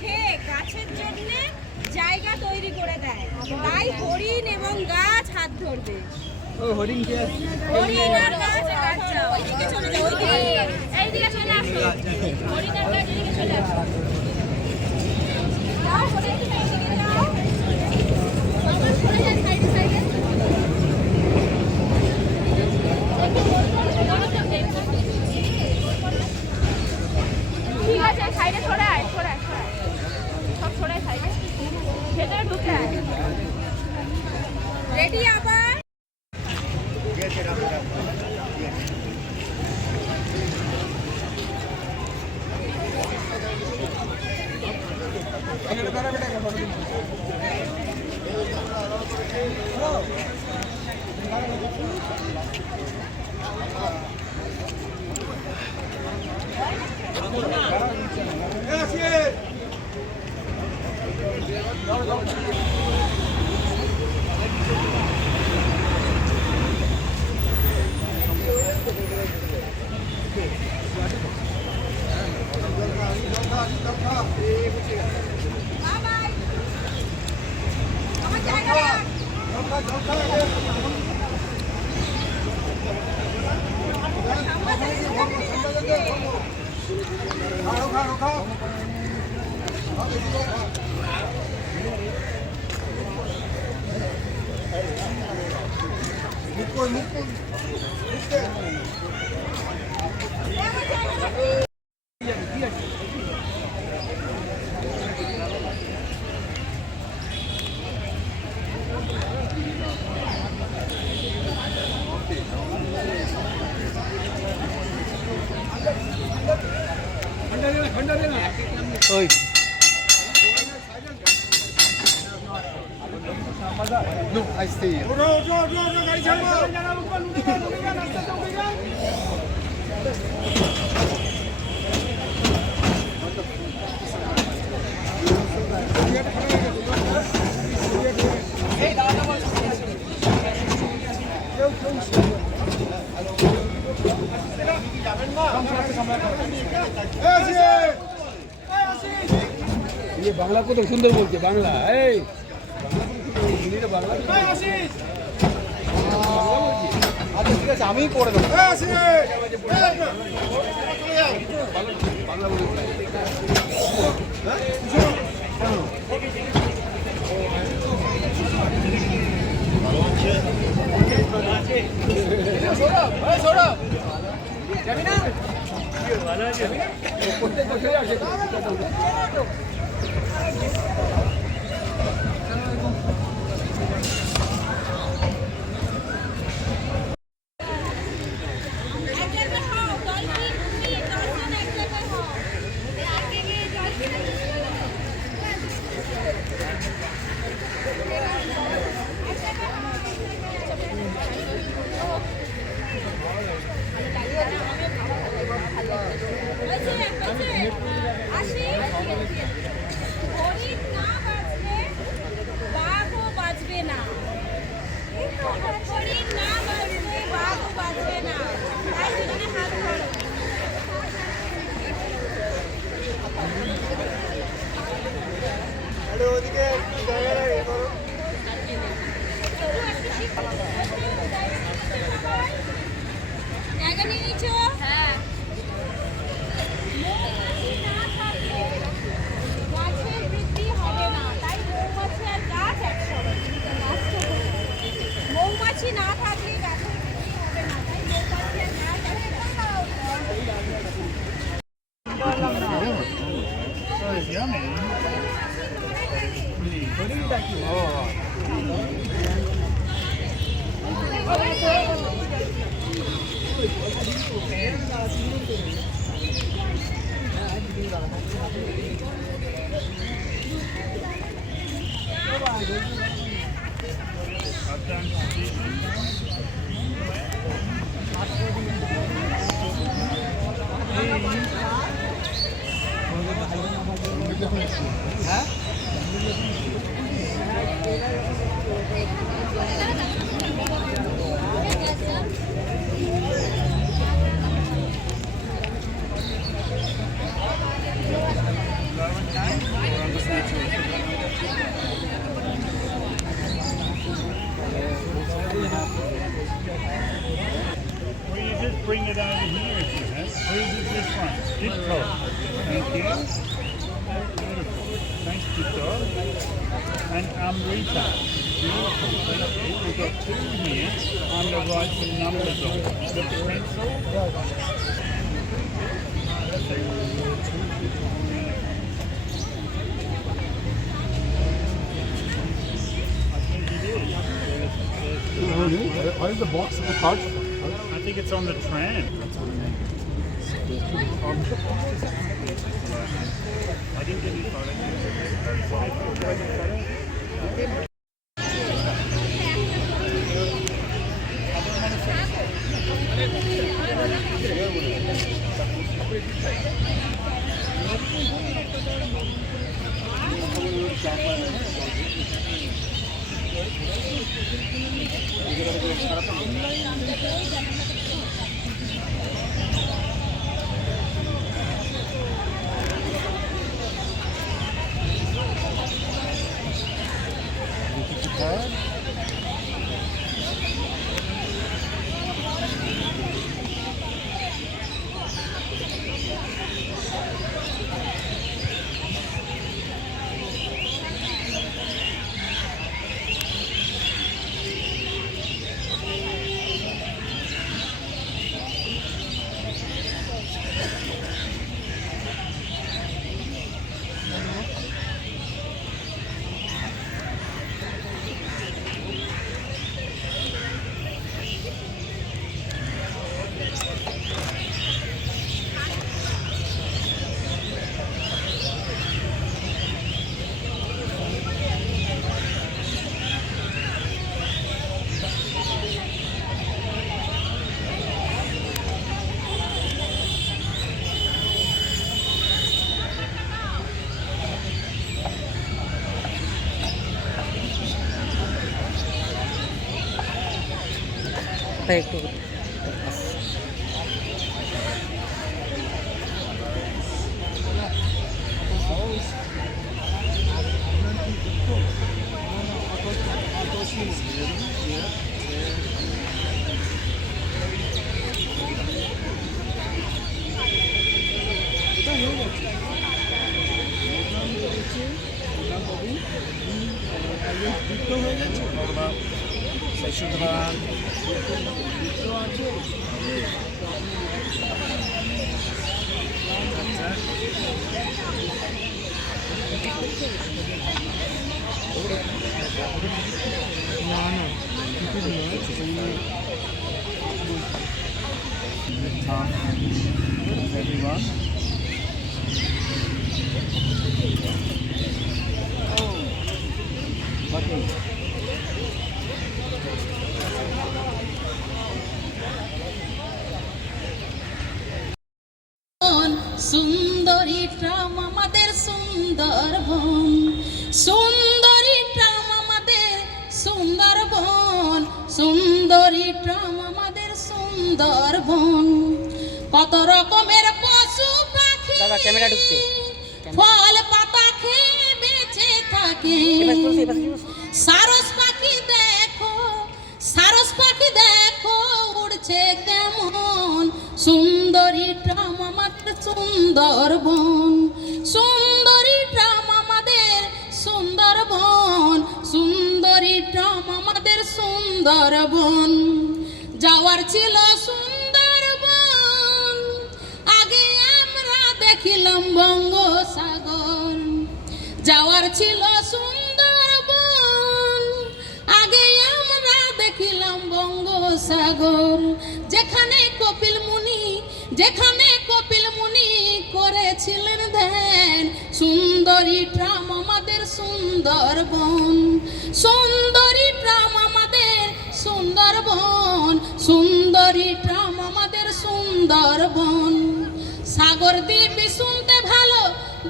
খেয়ে গাছের জন্য জায়গা তৈরি করে দেয়, তাই হরিণ এবং গাছ হাত ধরবে। হরিণ কে হরিণ আর গাছ ওইদিকে চলে যাও, এইদিকে চলে আসো। হরিণ আর গাছ এদিকে চলে আসো। যাও, হরিণ তুমি এইদিকে যাও। বাবা সরে যান সাইডে সাইডে। ঠিক আছে, সাইডে সরে আয়, সরে আয়, সরে আয়, সব সরে আয় সাইডে, ভেতরে ঢুকে আয়। রেডি আবার? ওই No, I stay here. গাড়ি ছাড়বো। ये बांग्ला को तो सुंदर बोलते बांग्ला এই হিন্দিটা বাংলা আচ্ছা ঠিক আছে আমিই পড়ে দেবো বাংলা বলি যাবি না ভালো আছে প্রত্যেক বছরই আসে bring it over here if you have. Whose is this one? Ditko. Thank you. Beautiful. Thanks, Ditko. And Amrita. Beautiful. Thank you. We've got two here. I'm going to write some numbers on them. With the pencil. I think it is. Why is the box of the card? I think it's on the tram. I didn't get any photos. একটু Everyone. সুন্দরী tram আমাদের সুন্দরবন, সুন্দরী tram আমাদের সুন্দরবন, সুন্দরী tram আমাদের সুন্দরবন। কত রকমের পশু পাখি দাদা ক্যামেরা ঢুকছে ফল পাতা খেয়ে বেঁচে থাকে। সারস পাখি দেখো, সারস পাখি দেখো উড়ছে কেমন, সুন্দরী ট্রাম আমাদের সুন্দরবন, সুন্দরী ট্রাম আমাদের সুন্দরবন, সুন্দরী ট্রাম আমাদের সুন্দরবন। যাওয়ার ছিল সুন্দরবন, আগে আমরা দেখিলাম বঙ্গোসাগর। যাওয়ার ছিল সুন্দরবন, আগে আমরা দেখিলাম বঙ্গোসাগর। যেখানে কপিল মুনি, যেখানে কপিল মুনি করেছিলেন ধ্যান, সুন্দরী ট্রাম আমাদের সুন্দরবন, সুন্দরী ট্রাম আমাদের সুন্দরবন, সুন্দরী ট্রাম আমাদের সুন্দরবন। সাগর দ্বীপ শুনতে ভালো,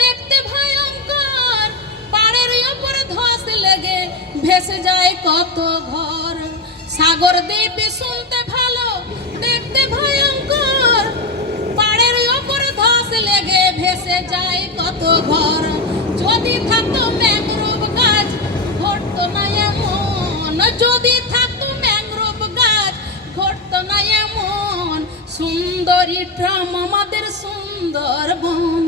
দেখতে ভয়ঙ্কর, পাড়ের ওপর ধস লেগে ভেসে যায় কত ঘর। সাগর দ্বীপ শুনতে ভালো, দেখতে ভয়ঙ্কর, পাড়ের ওপর ধস লেগে ভেসে যায় কত ঘর। যদি থাকতো ম্যাংগ্রোভ গাছ ঘটতো না এমন, যদি থাকতো ম্যাংগ্রোভ গাছ ঘটতো না এমন, সুন্দরী ট্রাম আমাদের সুন্দরবন,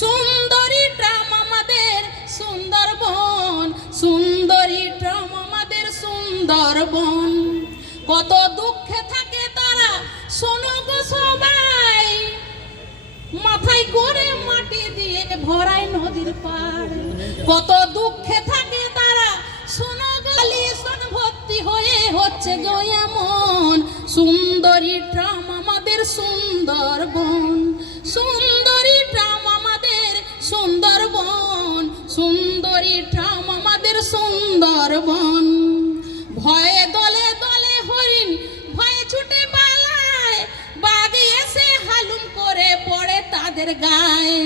সুন্দরী ট্রাম আমাদের সুন্দরবন, সুন্দরী ট্রাম আমাদের সুন্দরবন। কত দুঃখে থাকে তারা শোনো গো সবাই, মাথায় করে মাটি দিয়ে ভরায় নদীর পাড়। কত দুঃখে থাকে তারা শোনো গালি শোন ভর্তি হয়ে হচ্ছে গো এমন। সুন্দরী ট্রাম আমাদের সুন্দরবন, সুন্দরী ট্রাম আমাদের সুন্দরবন, সুন্দরী ট্রাম আমাদের সুন্দরবন। ভয়ে দলে দলে হরিণ ভয়ে ছুটে পালায়, বাঘ এসে হালুম করে পড়ে তাদের গায়ে।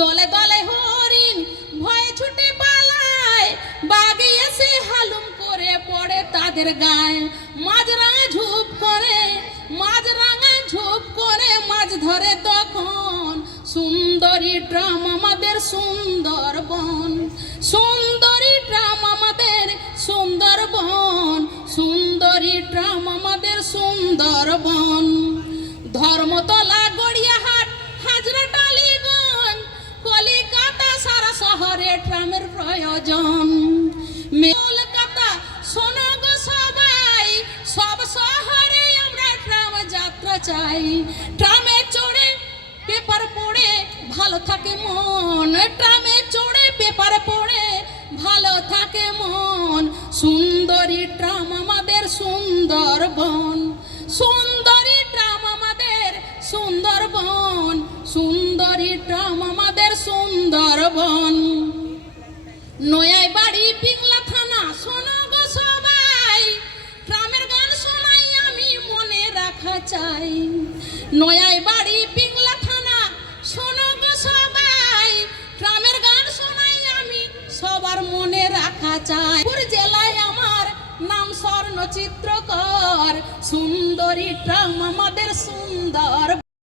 দলে দলে হরিণ ভয়ে ছুটে পালায়, বাঘ এসে হালুম করে পড়ে তাদের গায়ে। মাঝরাঙা ঝুপ করে, মাঝরাঙা ঝুপ করে মাছ ধরে তখন। সুন্দরী ট্রাম আমাদের সুন্দরবন, সুন্দরী ট্রাম আমাদের সুন্দরবন, সুন্দরী ট্রাম আমাদের সুন্দরবন। ধর্মতলা গড়িয়াহাট হাজরা টালিগঞ্জ কলিকাতা সারা শহরে ট্রামের প্রয়োজন। কলকাতা শোনো গো সবাই, সব শহরে আমরা ট্রাম যাত্রা চাই। ট্রামে চড়ে পেপার পড়ে ভালো থাকে মন, ট্রামে চড়ে পেপার পড়ে ভালো থাকে মন। সুন্দরী ট্রাম আমাদের সুন্দরবন, সুন্দরী ট্রাম আমাদের সুন্দরবন, সুন্দরী ট্রাম আমাদের সুন্দরবন। নয়াই বাড়ি পিংলা থানা শোনো গো সবাই, ট্রামের গান শোনাই আমি মনে রাখা চাই। নয়াই বাড়ি পিংলা থানা শোনো গো সবাই, ট্রামের গান শোনাই আমি সবার মনে রাখা চাই। জেলায় আমার নাম স্বর্ণ চিত্রকর, সুন্দরী ট্রাম আমাদের সুন্দর।